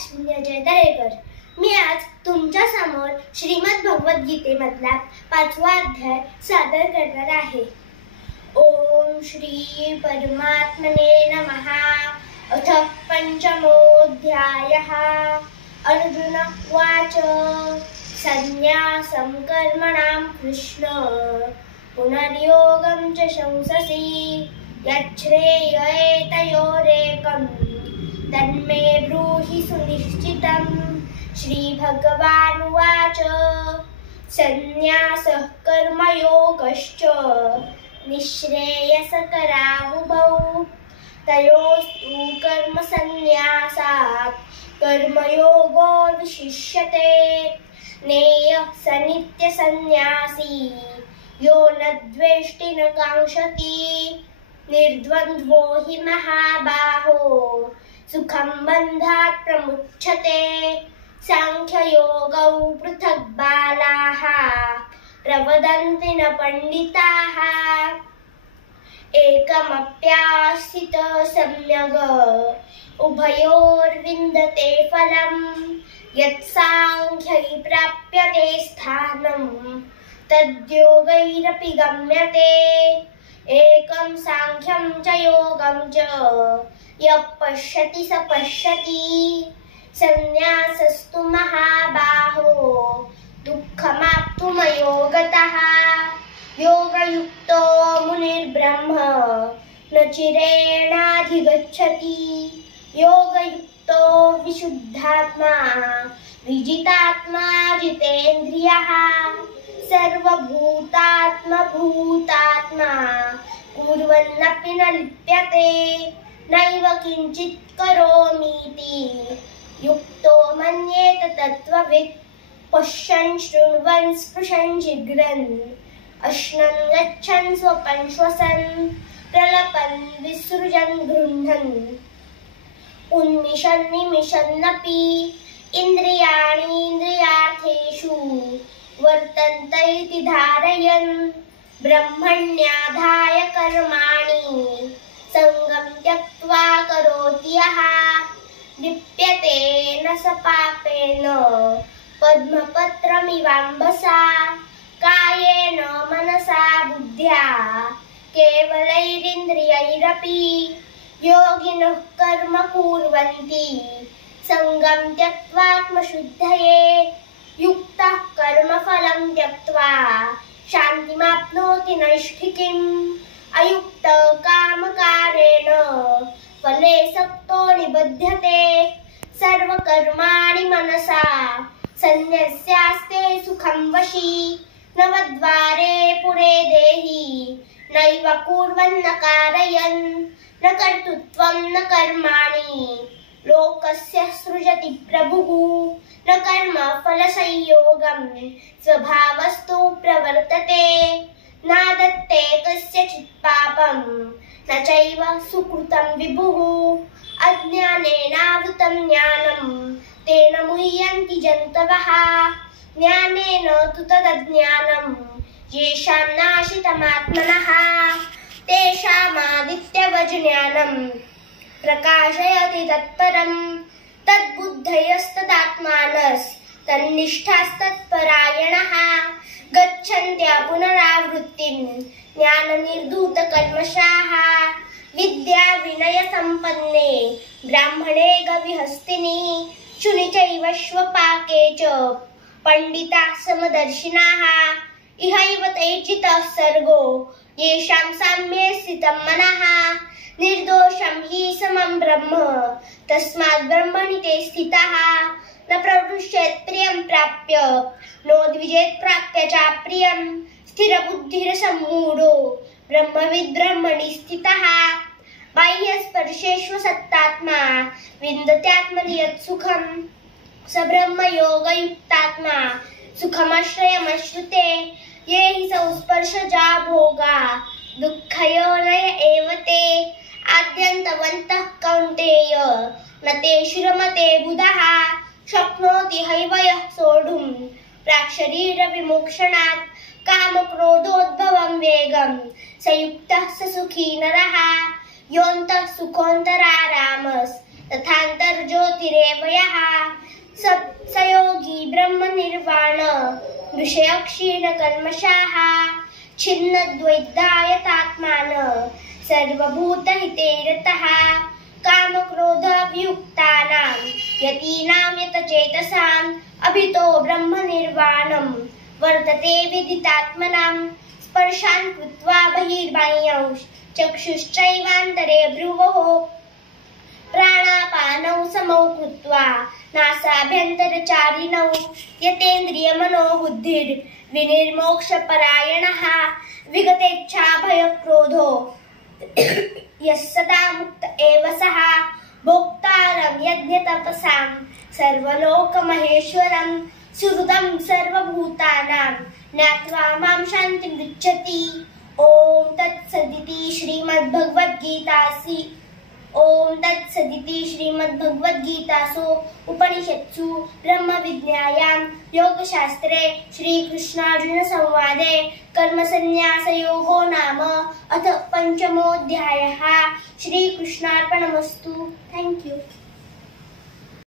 अश्विनी अजय दरेकर। मी आज तुमच्या समोर श्रीमद भगवद्गीतेमधला 5वा अध्याय सादर करणार आहे। ओम श्री परमात्मने नमः। अथ पंचमोऽध्यायः। अर्जुन उवाच संन्यासं कर्मणां कृष्ण पुनर्योगं च शंससि यच्छ्रेयेतयोरेकं तन्मे ब्रूहि सुनिश्चितं। श्रीभगवानुवाच संन्यासः कर्मयोगश्च निःश्रेयसकरावुभौ तयोस्तु कर्मसन्न्यासात् कर्मयोगो विशिष्यते। नेयः स नित्यसन्न्यासी यो न द्वेष्टि न काङ्क्षति निर्द्वन्द्वो हि महाबाहो सुखं बन्धात् प्रमुच्यते। सांख्ययोगौ पृथक् बालाः प्रवदन्ति न पण्डिताः एकमप्यास्थितः सम्यग् उभयोर्विन्दते फलम्। यत्साङ्ख्यै प्राप्यते स्थानं तद्योगैरपि गम्यते। एकं साङ्ख्यं च योगं च यः पश्यति स पश्यति। संन्यासस्तु महाबाहो दुःखमाप्तुमयो गतः। योगयुक्तो मुनिर्ब्रह्म न चिरेणाधिगच्छति। योगयुक्तो विशुद्धात्मा विजितात्मा जितेन्द्रियः। सर्वभूतात्मा कुर्वन्नपि न लिप्यते। नैव किञ्चित् करोमीति युक्तो मन्येत तत्त्ववित्। पश्यन् शृण्वन् स्पृशन् जिघ्रन् अश्नन् गच्छन् स्वपन् श्वसन् प्रलपन् विसृजन् गृह्णन् उन्मिषन् निमिषन्नपि इन्द्रियाणीन्द्रियार्थेषु वर्तन्त इति धारयन्। ब्रह्मण्याधाय कर्माणि सङ्गं त्यक्त्वा करोति यः लिप्यते न स पापेन पद्मपत्रमिवाम्भसा। कायेन मनसा बुद्ध्या केवलैरिन्द्रियैरपि योगिनः कर्म कुर्वन्ति सङ्गं त्यक्त्वात्मशुद्धये। युक्तः कर्मफलं त्यक्त्वा शान्तिमाप्नोति नैष्ठिकीम्। अयुक्तः कामकारेण फले सक्तो निबध्यते। सर्वकर्माणि मनसा सन्न्यस्यास्ते सुखं वशी। नवद्वारे पुरे देहि नैव कुर्वन्न कारयन्। न कर्तृत्वं न कर्माणि लोकस्य सृजति प्रभुः। न कर्म फलसंयोगं स्वभावस्तु प्रवर्तते। नादत्ते कस्यचित् पापं न चैव सुकृतं विभुः। अज्ञानेनावृतं ज्ञानं तेन मुह्यन्ति जन्तवः। ज्ञानेन तु तदज्ञानं येषां नाशितमात्मनः तेषामादित्यवज्ज्ञानं प्रकाशयति तत्परं। तद्बुद्धयस्तदात्मानस्तन्निष्ठास्तत्परायणः गच्छन्त्या पुनरावृत्तिं ज्ञाननिर्धूतकल्मषाः। विद्या विनयसम्पन्ने ब्राह्मणे गविहस्तिनि शुनि चैव श्वपाके च पण्डिताः समदर्शिनः। इहैव तैर्जितः सर्गो येषां साम्ये स्थितं मनः। निर्दोषं हि समं ब्रह्म तस्मात् ब्रह्मणि ते स्थितः। न प्रवृष्येत् प्रियं प्राप्य नोद्विजेत् प्राप्य च प्रियं। स्थिरबुद्धिरसम्मूढो ब्रह्मविद् ब्रह्मणि स्थितः। बाह्यस्पर्शेषु सत्तात्मा विन्दत्यात्मनि यत् सुखं। स ब्रह्मयोगयुक्तात्मा सुखमाश्रयमश्नुते। ये हि संस्पर्शजा भोगा दुःखयोनय एव ते। आद्यन्तवन्तः कौन्तेय न तेषु रमते बुधः। शक्नोति हैव यः सोढुं प्राक्शरीरविमोक्षणात्। कामक्रोधोद्भवं वेगं स युक्तः स सुखी नरः। योऽन्तः सुखोऽन्तरारामस् तथान्तर्ज्योतिरेव यः। स योगी ब्रह्मनिर्वाण ऋषय क्षीणकल्मषाः छिन्नद्वैधायतात्मान सर्वभूतहिते रतः कामक्रोधवियुक्तानां यतीनां यतचेतसाम् अभितो ब्रह्मनिर्वाणं वर्तते विदितात्मनां स्पर्शान् कृत्वा बहिर्बाह्यं चक्षुश्चैवान्तरे भ्रुवोः प्राणापानौ समौ कृत्वा नासाभ्यन्तरचारिणौ यतेन्द्रियमनोबुद्धिर्विनिर्मोक्षपरायणः विगतेच्छाभयक्रोधो यः सदा मुक्त एव सः भोक्तारं यज्ञतपसां सर्वलोकमहेश्वरं सुहृदं सर्वभूतानां ज्ञात्वा मां शान्तिमृच्छति। ॐ तत्सदिति श्रीमद्भगवद्गीतासु उपनिषत्सु ब्रह्मविद्यायां योगशास्त्रे श्रीकृष्णार्जुनसंवादे कर्मसन्न्यासयोगो नाम अथ 5मोऽध्यायः। श्रीकृष्णार्पणमस्तु। Thank you.